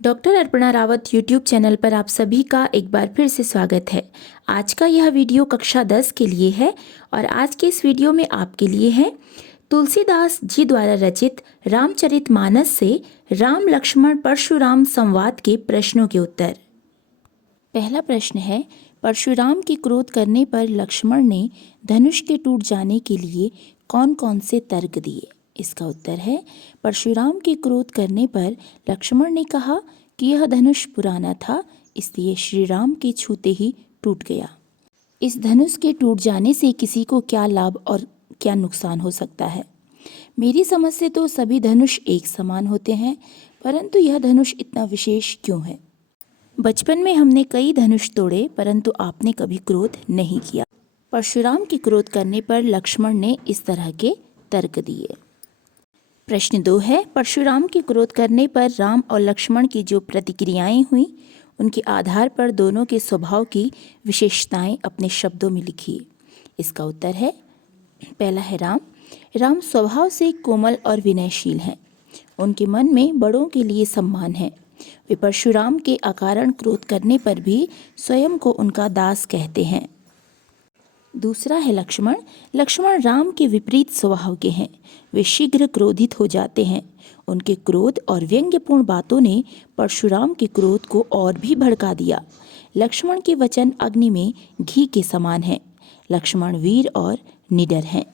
Doctor Arpana Rawat YouTube channel पर आप सभी का एक बार फिर से स्वागत है। आज का यह वीडियो कक्षा 10 के लिए है और आज के इस वीडियो में आपके लिए है तुलसीदास जी द्वारा रचित रामचरितमानस से राम लक्ष्मण परशुराम संवाद के प्रश्नों के उत्तर। पहला प्रश्न है, परशुराम के क्रोध करने पर लक्ष्मण ने धनुष के टूट जाने के लिए कौन कौन से तर्क दिए? इसका उत्तर है, परशुराम के क्रोध करने पर लक्ष्मण ने कहा कि यह धनुष पुराना था, इसलिए श्री राम के छूते ही टूट गया। इस धनुष के टूट जाने से किसी को क्या लाभ और क्या नुकसान हो सकता है? मेरी समझ से तो सभी धनुष एक समान होते हैं, परंतु यह धनुष इतना विशेष क्यों है? बचपन में हमने कई धनुष तोड़े, परंतु आपने कभी क्रोध नहीं किया। परशुराम के क्रोध करने पर लक्ष्मण ने इस तरह के तर्क दिए। प्रश्न 2 है, परशुराम के क्रोध करने पर राम और लक्ष्मण की जो प्रतिक्रियाएं हुई, उनके आधार पर दोनों के स्वभाव की विशेषताएं अपने शब्दों में लिखिए। इसका उत्तर है, पहला है राम स्वभाव से कोमल और विनयशील हैं। उनके मन में बड़ों के लिए सम्मान है। वे परशुराम के अकारण क्रोध करने पर भी स्वयं को उनका दास कहते हैं। दूसरा है लक्ष्मण राम के विपरीत स्वभाव के हैं। वे शीघ्र क्रोधित हो जाते हैं। उनके क्रोध और व्यंग्यपूर्ण बातों ने परशुराम के क्रोध को और भी भड़का दिया। लक्ष्मण के वचन अग्नि में घी के समान हैं। लक्ष्मण वीर और निडर हैं।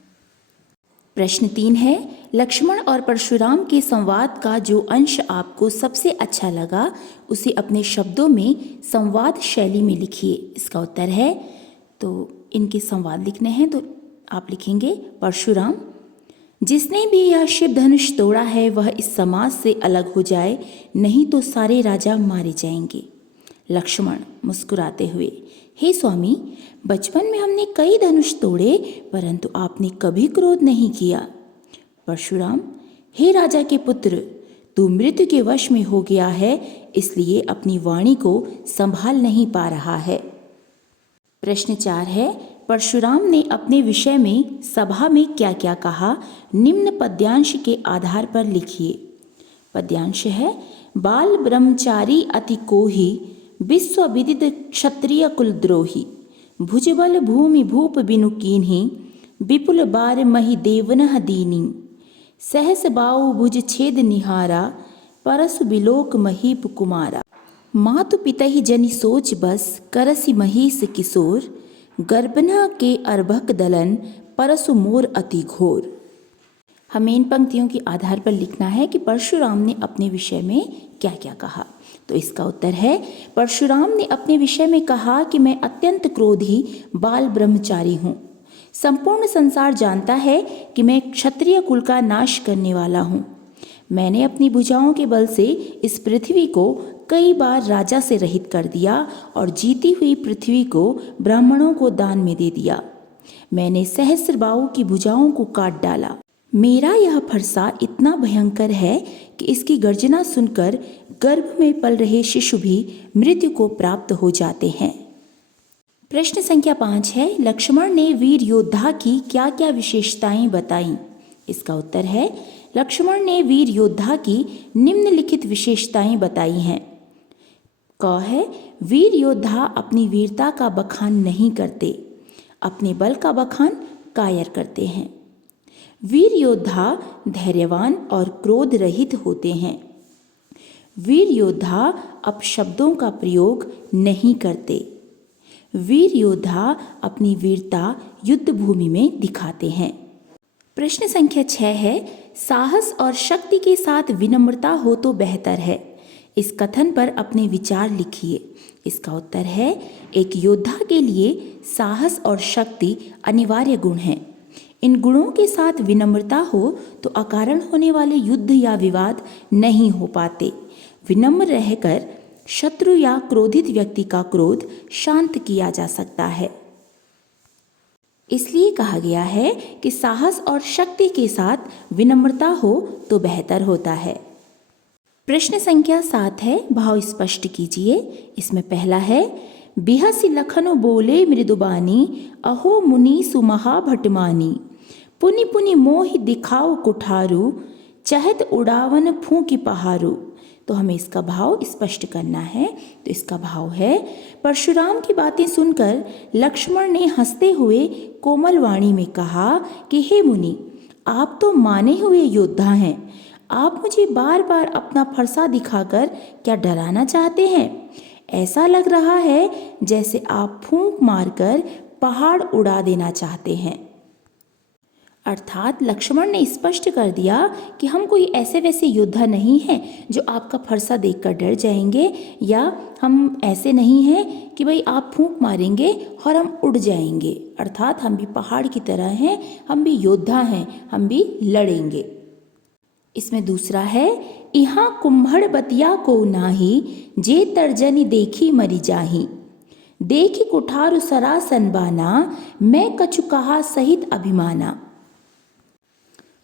प्रश्न 3 है, लक्ष्मण और परशुराम के संवाद का जो अंश आपको सबसे अच्छा लगा, उसे अपने शब्दों में संवाद शैली में लिखिए। इसका उत्तर है, तो इनके संवाद लिखने हैं तो आप लिखेंगे, परशुराम, जिसने भी यह शिव धनुष तोड़ा है वह इस समाज से अलग हो जाए, नहीं तो सारे राजा मारे जाएंगे। लक्ष्मण मुस्कुराते हुए, हे स्वामी, बचपन में हमने कई धनुष तोड़े, परंतु आपने कभी क्रोध नहीं किया। परशुराम, हे राजा के पुत्र, तू मृत्यु के वश में हो गया है, इसलिए अपनी वाणी को संभाल नहीं पा रहा है। प्रश्न 4 है, परशुराम ने अपने विषय में सभा में क्या क्या कहा, निम्न पद्यांश के आधार पर लिखिए। पद्यांश है, बाल ब्रह्मचारी अति कोही, विश्व विदित क्षत्रिय कुलद्रोही, भुजबल भूमि भूप बिनु कीन्ही, विपुल बार मही देवनह दीनी, सहस बाऊ भुज छेद निहारा, परसु बिलोक महीप कुमारा, मातु पितहि जनि सोच बस, करसि महीस किशोर, गर्भना के अर्भक दलन, परसु मोर अति घोर। हमें इन पंक्तियों के आधार पर लिखना है कि परशुराम ने अपने विषय में क्या क्या कहा। तो इसका उत्तर है, परशुराम ने अपने विषय में कहा कि मैं अत्यंत क्रोधी बाल ब्रह्मचारी हूँ। संपूर्ण संसार जानता है कि मैं क्षत्रिय कुल का नाश करने वाला हूँ। मैंने अपनी भुजाओं के बल से इस पृथ्वी को कई बार राजा से रहित कर दिया और जीती हुई पृथ्वी को ब्राह्मणों को दान में दे दिया। मैंने सहस्त्रबाहु की भुजाओं को काट डाला। मेरा यह फरसा इतना भयंकर है कि इसकी गर्जना सुनकर गर्भ में पल रहे शिशु भी मृत्यु को प्राप्त हो जाते हैं। प्रश्न संख्या 5 है, लक्ष्मण ने वीर योद्धा की क्या क्या विशेषताएं बताई? इसका उत्तर है, लक्ष्मण ने वीर योद्धा की निम्नलिखित विशेषताएं बताई हैं। क है, वीर योद्धा अपनी वीरता का बखान नहीं करते, अपने बल का बखान कायर करते हैं। वीर योद्धा धैर्यवान और क्रोध रहित होते हैं। वीर योद्धा अपशब्दों का प्रयोग नहीं करते। वीर योद्धा अपनी वीरता युद्ध भूमि में दिखाते हैं। प्रश्न संख्या 6 है, साहस और शक्ति के साथ विनम्रता हो तो बेहतर है। इस कथन पर अपने विचार लिखिए। इसका उत्तर है, एक योद्धा के लिए साहस और शक्ति अनिवार्य गुण हैं। इन गुणों के साथ विनम्रता हो तो अकारण होने वाले युद्ध या विवाद नहीं हो पाते। विनम्र रहकर शत्रु या क्रोधित व्यक्ति का क्रोध शांत किया जा सकता है। इसलिए कहा गया है कि साहस और शक्ति के साथ विनम्रता हो तो बेहतर होता है। प्रश्न संख्या 7 है, भाव स्पष्ट कीजिए। इसमें पहला है, बिहसि लखन बोले मृदुबानी, अहो मुनि सुमहा भटमानी, पुनि पुनि मोहि दिखाओ कुठारू, चहत उड़ावन फूंकि पहारू, तो हमें इसका भाव स्पष्ट करना है। तो इसका भाव है, परशुराम की बातें सुनकर लक्ष्मण ने हंसते हुए कोमल वाणी में कहा कि हे मुनि, आप तो माने हुए योद्धा हैं। आप मुझे बार बार अपना फरसा दिखाकर क्या डराना चाहते हैं? ऐसा लग रहा है जैसे आप फूंक मारकर पहाड़ उड़ा देना चाहते हैं। अर्थात लक्ष्मण ने स्पष्ट कर दिया कि हम कोई ऐसे वैसे योद्धा नहीं हैं जो आपका फरसा देखकर डर जाएंगे, या हम ऐसे नहीं हैं कि भाई आप फूंक मारेंगे और हम उड़ जाएंगे। अर्थात हम भी पहाड़ की तरह हैं, हम भी योद्धा हैं, हम भी लड़ेंगे। इसमें दूसरा है, यहाँ कुम्भड़ बतिया को नाही, जे तर्जनी देखी मरी जाही। देखी कुठारु सरासन बाना, मैं कछु कहा सहित अभिमाना।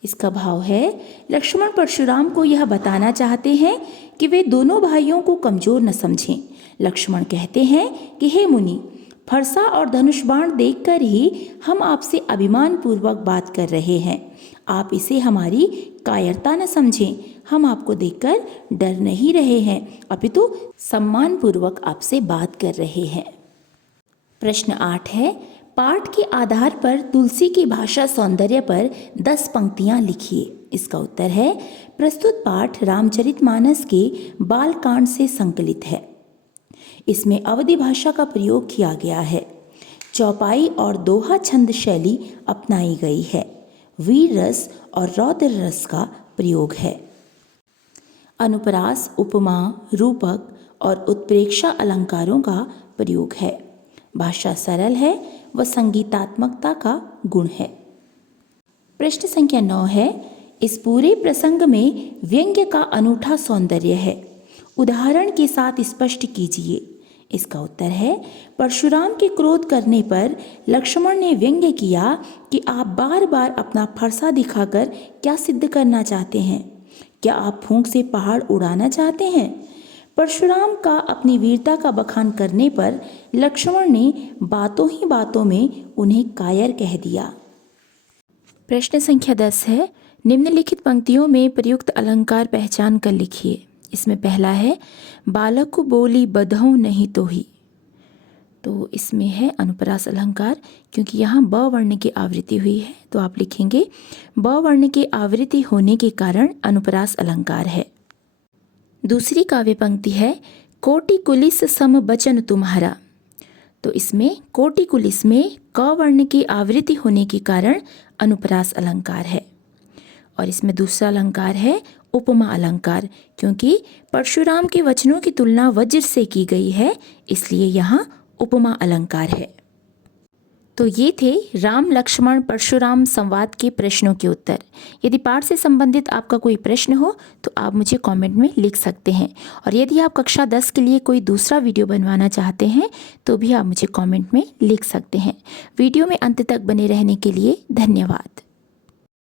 इसका भाव है, लक्ष्मण परशुराम को यह बताना चाहते हैं कि वे दोनों भाइयों को कमजोर न समझें। लक्ष्मण कहते हैं कि हे मुनि, फरसा और धनुष बाण देखकर ही हम आपसे अभिमान पूर्वक बात कर रहे हैं। आप इसे हमारी कायरता न समझें। हम आपको देखकर डर नहीं रहे हैं, अपितु सम्मान पूर्वक आपसे बात कर रहे हैं। प्रश्न 8 है, पाठ के आधार पर तुलसी की भाषा सौंदर्य पर 10 पंक्तियां लिखिए। इसका उत्तर है, प्रस्तुत पाठ रामचरितमानस के बालकांड से संकलित है। इसमें अवधी भाषा का प्रयोग किया गया है। चौपाई और दोहा छंद शैली अपनाई गई है। वीर रस और रौद्र रस का प्रयोग है। अनुप्रास, उपमा, रूपक और उत्प्रेक्षा अलंकारों का प्रयोग है। भाषा सरल है व संगीतात्मकता का गुण है। प्रश्न संख्या 9 है, इस पूरे प्रसंग में व्यंग्य का अनूठा सौंदर्य है, उदाहरण के साथ स्पष्ट कीजिए। इसका उत्तर है, परशुराम के क्रोध करने पर लक्ष्मण ने व्यंग्य किया कि आप बार बार अपना फरसा दिखाकर क्या सिद्ध करना चाहते हैं? क्या आप फूंक से पहाड़ उड़ाना चाहते हैं? परशुराम का अपनी वीरता का बखान करने पर लक्ष्मण ने बातों ही बातों में उन्हें कायर कह दिया। प्रश्न संख्या 10 है, निम्नलिखित पंक्तियों में प्रयुक्त अलंकार पहचान कर लिखिए। इसमें पहला है, बालक को बोली बधऊं नहीं तो ही। तो इसमें है अनुप्रास अलंकार, क्योंकि यहाँ ब वर्ण की आवृत्ति हुई है तो आप लिखेंगे ब वर्ण की आवृत्ति होने के कारण अनुप्रास अलंकार है। दूसरी काव्य पंक्ति है, कोटि कुलिस सम बचन तुम्हारा। तो इसमें कोटि कुलिस में क वर्ण की आवृत्ति होने के कारण अनुप्रास अलंकार है। और इसमें दूसरा अलंकार है उपमा अलंकार, क्योंकि परशुराम के वचनों की तुलना वज्र से की गई है, इसलिए यहाँ उपमा अलंकार है। तो ये थे राम लक्ष्मण परशुराम संवाद के प्रश्नों के उत्तर। यदि पाठ से संबंधित आपका कोई प्रश्न हो तो आप मुझे कमेंट में लिख सकते हैं, और यदि आप कक्षा 10 के लिए कोई दूसरा वीडियो बनवाना चाहते हैं तो भी आप मुझे कमेंट में लिख सकते हैं। वीडियो में अंत तक बने रहने के लिए धन्यवाद।